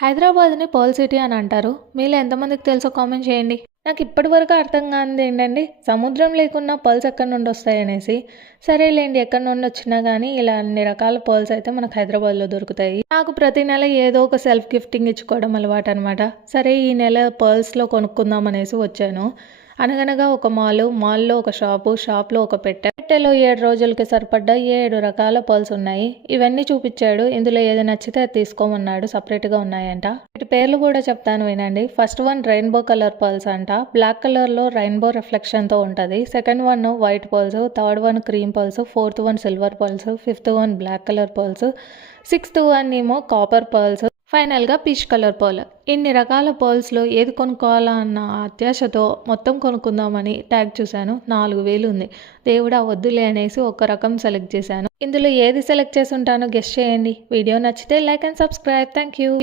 హైదరాబాద్ని pearl city అని అంటారు. మీలో ఎంతమందికి తెలుసో కామెంట్ చేయండి. నాకు ఇప్పటివరకు అర్థం కానిది ఏంటండి, సముద్రం లేకున్నా పర్ల్స్ ఎక్కడి నుండి వస్తాయనేసి. సరేలేండి, ఎక్కడి నుండి వచ్చినా కానీ ఇలా అన్ని రకాల పర్ల్స్ అయితే మనకు హైదరాబాద్లో దొరుకుతాయి. నాకు ప్రతి నెల ఏదో ఒక సెల్ఫ్ గిఫ్టింగ్ ఇచ్చుకోవడం అలవాటు అనమాట. సరే ఈ నెల పర్ల్స్లో కొనుక్కుందాం అనేసి వచ్చాను. అనగనగా ఒక మాల్లో ఒక షాప్లో ఒక పెట్టెలో 7 రోజులకి సరిపడ్డ 7 రకాల పర్ల్స్ ఉన్నాయి. ఇవన్నీ చూపించాడు. ఇందులో ఏది నచ్చితే అది తీసుకోమన్నాడు. సపరేట్గా ఉన్నాయంట. వీటి పేర్లు కూడా చెప్తాను వినండి. First one rainbow colour pearls అంట. బ్లాక్ కలర్లో రెయిన్బో రిఫ్లెక్షన్తో ఉంటుంది. Second one white pearls, third one cream pearls, fourth one silver pearls, fifth one black colour pearls, sixth one ఏమో కాపర్ పర్ల్స్, ఫైనల్గా పీచ్ కలర్ పర్ల్. ఇన్ని రకాల పర్ల్స్లో ఏది కొనుక్కోవాలా అన్న అత్యాశతో మొత్తం కొనుక్కుందామని ట్యాగ్ చూశాను. 4000 ఉంది. దేవుడా వద్దులే అనేసి ఒక రకం సెలెక్ట్ చేశాను. ఇందులో ఏది సెలెక్ట్ చేసి ఉంటానో గెస్ చేయండి. వీడియో నచ్చితే like and subscribe. Thank you.